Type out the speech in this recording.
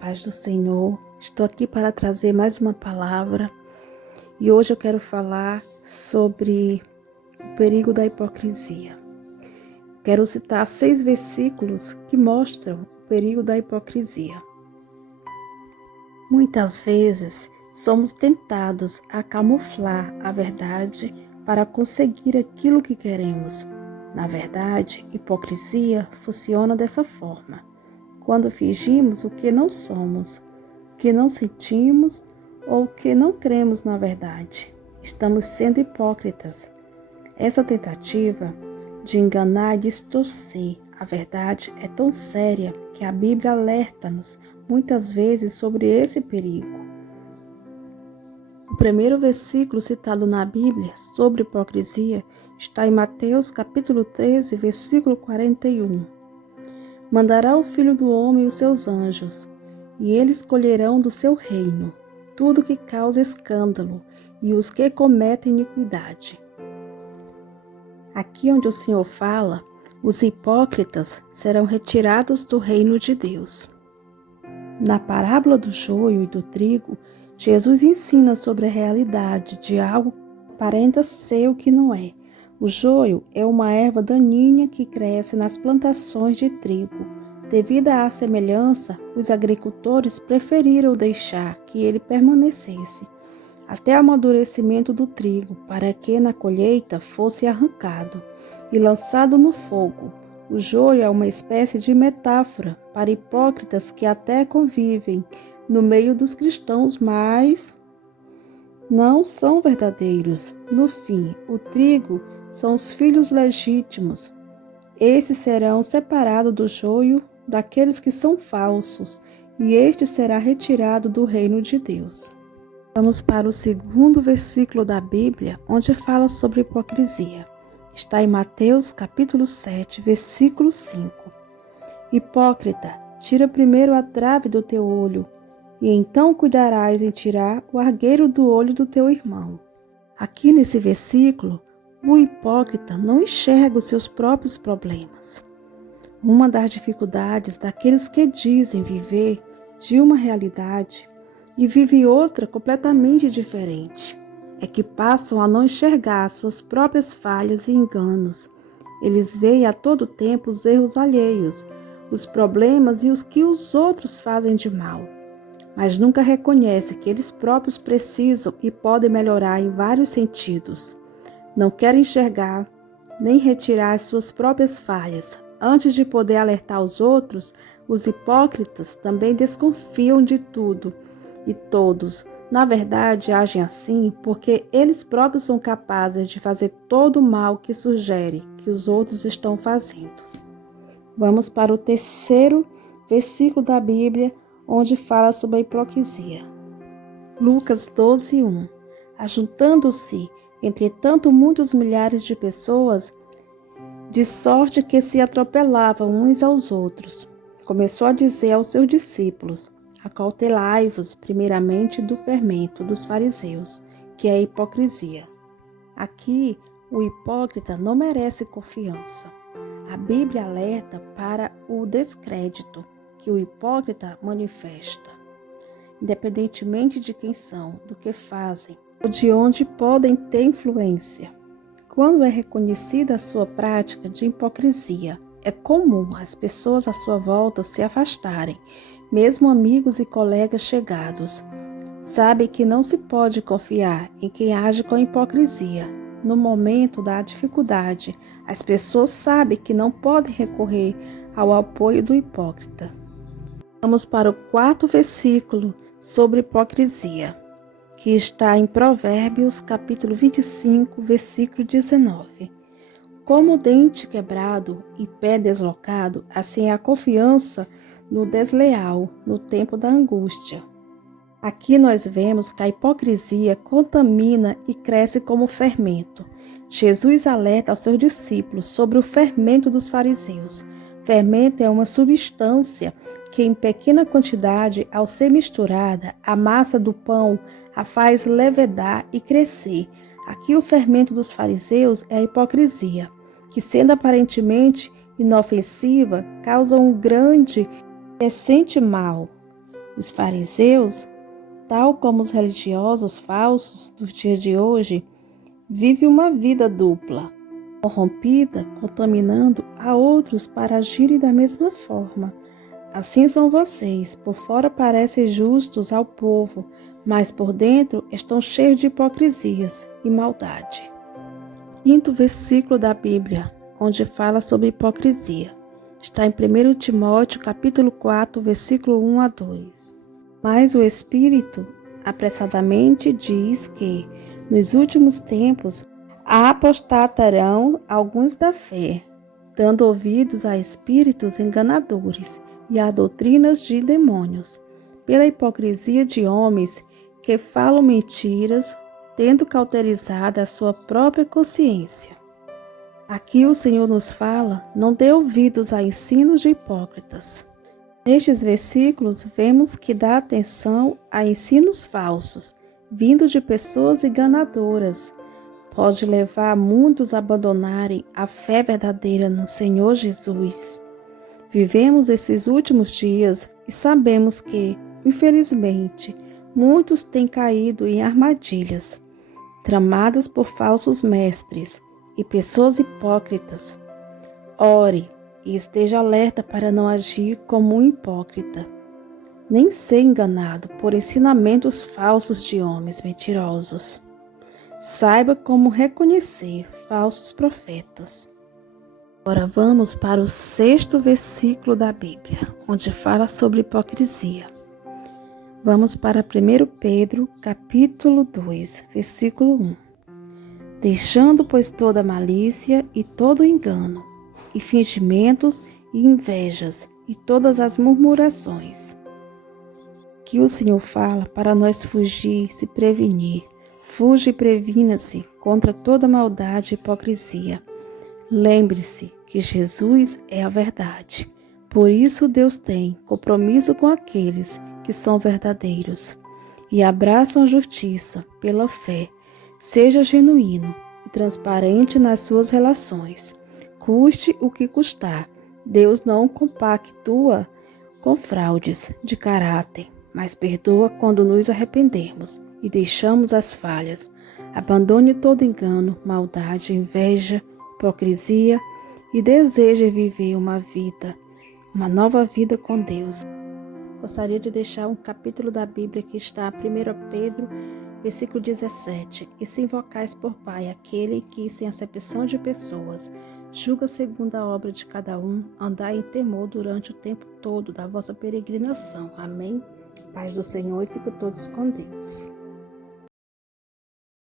paz do Senhor. Estou aqui para trazer mais uma palavra e hoje eu quero falar sobre o perigo da hipocrisia. Quero citar 6 versículos que mostram o perigo da hipocrisia. Muitas vezes somos tentados a camuflar a verdade para conseguir aquilo que queremos. Na verdade, hipocrisia funciona dessa forma. Quando fingimos o que não somos, o que não sentimos ou o que não cremos na verdade, estamos sendo hipócritas. Essa tentativa de enganar e distorcer a verdade é tão séria que a Bíblia alerta-nos muitas vezes sobre esse perigo. O primeiro versículo citado na Bíblia sobre hipocrisia está em Mateus capítulo 13, versículo 41. Mandará o Filho do Homem os seus anjos, e eles colherão do seu reino tudo que causa escândalo e os que cometem iniquidade. Aqui onde o Senhor fala, os hipócritas serão retirados do reino de Deus. Na parábola do joio e do trigo, Jesus ensina sobre a realidade de algo que aparenta ser o que não é. O joio é uma erva daninha que cresce nas plantações de trigo. Devido à semelhança, os agricultores preferiram deixar que ele permanecesse até o amadurecimento do trigo, para que na colheita fosse arrancado e lançado no fogo. O joio é uma espécie de metáfora para hipócritas que até convivem no meio dos cristãos, mas não são verdadeiros. No fim, o trigo são os filhos legítimos. Esses serão separados do joio daqueles que são falsos, e este será retirado do reino de Deus. Vamos para o segundo versículo da Bíblia, onde fala sobre hipocrisia. Está em Mateus capítulo 7, versículo 5. Hipócrita, tira primeiro a trave do teu olho, e então cuidarás em tirar o argueiro do olho do teu irmão. Aqui nesse versículo, o hipócrita não enxerga os seus próprios problemas. Uma das dificuldades daqueles que dizem viver de uma realidade e vivem outra completamente diferente é que passam a não enxergar suas próprias falhas e enganos. Eles veem a todo tempo os erros alheios, os problemas e os que os outros fazem de mal, mas nunca reconhecem que eles próprios precisam e podem melhorar em vários sentidos. Não querem enxergar nem retirar as suas próprias falhas. Antes de poder alertar os outros, os hipócritas também desconfiam de tudo e todos. Na verdade, agem assim porque eles próprios são capazes de fazer todo o mal que sugere que os outros estão fazendo. Vamos para o terceiro versículo da Bíblia, onde fala sobre a hipocrisia. Lucas 12, 1. Ajuntando-se, entretanto, muitos milhares de pessoas, de sorte que se atropelavam uns aos outros, começou a dizer aos seus discípulos: acautelai-vos primeiramente do fermento dos fariseus, que é a hipocrisia. Aqui, o hipócrita não merece confiança. A Bíblia alerta para o descrédito que o hipócrita manifesta, independentemente de quem são, do que fazem ou de onde podem ter influência. Quando é reconhecida a sua prática de hipocrisia, é comum as pessoas à sua volta se afastarem, mesmo amigos e colegas chegados. Sabe que não se pode confiar em quem age com hipocrisia. No momento da dificuldade, as pessoas sabem que não podem recorrer ao apoio do hipócrita. Vamos para o quarto versículo sobre hipocrisia, que está em Provérbios capítulo 25, versículo 19. Como dente quebrado e pé deslocado, assim é a confiança no desleal, no tempo da angústia. Aqui nós vemos que a hipocrisia contamina e cresce como fermento. Jesus alerta aos seus discípulos sobre o fermento dos fariseus. Fermento é uma substância que em pequena quantidade, ao ser misturada, a massa do pão a faz levedar e crescer. Aqui o fermento dos fariseus é a hipocrisia, que sendo aparentemente inofensiva, causa um grande e crescente mal. Os fariseus, tal como os religiosos falsos dos dias de hoje, vivem uma vida dupla, corrompida, contaminando a outros para agirem da mesma forma. Assim são vocês, por fora parecem justos ao povo, mas por dentro estão cheios de hipocrisias e maldade. Quinto versículo da Bíblia, onde fala sobre hipocrisia. Está em 1 Timóteo, capítulo 4, versículo 1 a 2. Mas o Espírito apressadamente diz que, nos últimos tempos, apostatarão alguns da fé, dando ouvidos a espíritos enganadores e a doutrinas de demônios, pela hipocrisia de homens que falam mentiras, tendo cauterizado a sua própria consciência. Aqui o Senhor nos fala, não dê ouvidos a ensinos de hipócritas. Nestes versículos, vemos que dá atenção a ensinos falsos, vindos de pessoas enganadoras. Pode levar muitos a abandonarem a fé verdadeira no Senhor Jesus. Vivemos esses últimos dias e sabemos que, infelizmente, muitos têm caído em armadilhas, tramadas por falsos mestres e pessoas hipócritas. Ore e esteja alerta para não agir como um hipócrita, nem ser enganado por ensinamentos falsos de homens mentirosos. Saiba como reconhecer falsos profetas. Agora vamos para o 6º versículo da Bíblia, onde fala sobre hipocrisia. Vamos para 1 Pedro, capítulo 2, versículo 1. Deixando, pois, toda malícia e todo engano, e fingimentos e invejas, e todas as murmurações. Que o Senhor fala para nós fugir, se prevenir. Fuja e previna-se contra toda maldade e hipocrisia. Lembre-se que Jesus é a verdade. Por isso Deus tem compromisso com aqueles que são verdadeiros e abraçam a justiça pela fé. Seja genuíno e transparente nas suas relações. Custe o que custar. Deus não compactua com fraudes de caráter, mas perdoa quando nos arrependemos e deixamos as falhas. Abandone todo engano, maldade, inveja, hipocrisia e deseje viver uma nova vida com Deus. Gostaria de deixar um capítulo da Bíblia que está 1 Pedro, versículo 17. E se invocais por Pai aquele que, sem acepção de pessoas, julga segundo a obra de cada um, andai em temor durante o tempo todo da vossa peregrinação. Amém? Paz do Senhor e fiquem todos com Deus.